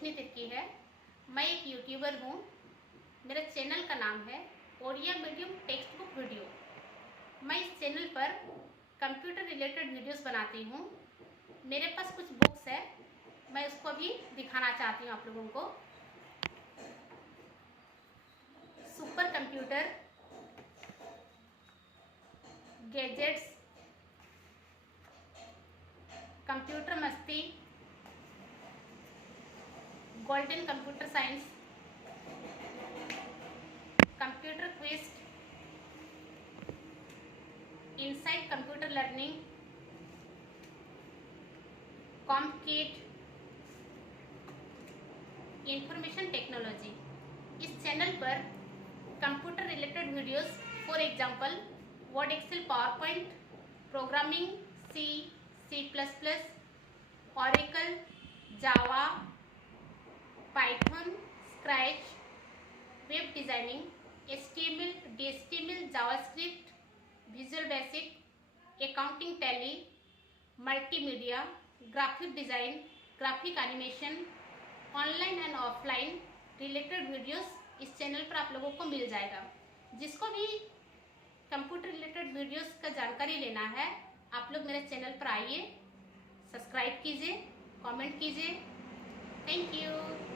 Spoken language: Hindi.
रोशनी तिर्की है। मैं एक यूट्यूबर हूँ। मेरा चैनल का नाम है Odia medium text book video. मैं इस चैनल पर कंप्यूटर रिलेटेड वीडियोस बनाती हूँ। मेरे पास कुछ बुक्स है, मैं उसको भी दिखाना चाहती हूँ आप लोगों को। सुपर कंप्यूटर, गैजेट्स, कंप्यूटर मस्ती, golden computer science, computer quiz, inside computer learning, कॉमकिट, इंफॉर्मेशन टेक्नोलॉजी। इस चैनल पर computer related videos, for example Word, Excel, PowerPoint, programming, C++, Oracle, Java, Python, Scratch, web designing, HTML, DHTML, JavaScript, Visual Basic, accounting, Tally, multimedia, graphic design, graphic animation, online and offline related videos इस चैनल पर आप लोगों को मिल जाएगा। जिसको भी कंप्यूटर रिलेटेड वीडियोस का जानकारी लेना है, आप लोग मेरे चैनल पर आइए, सब्सक्राइब कीजिए, कमेंट कीजिए। Thank you.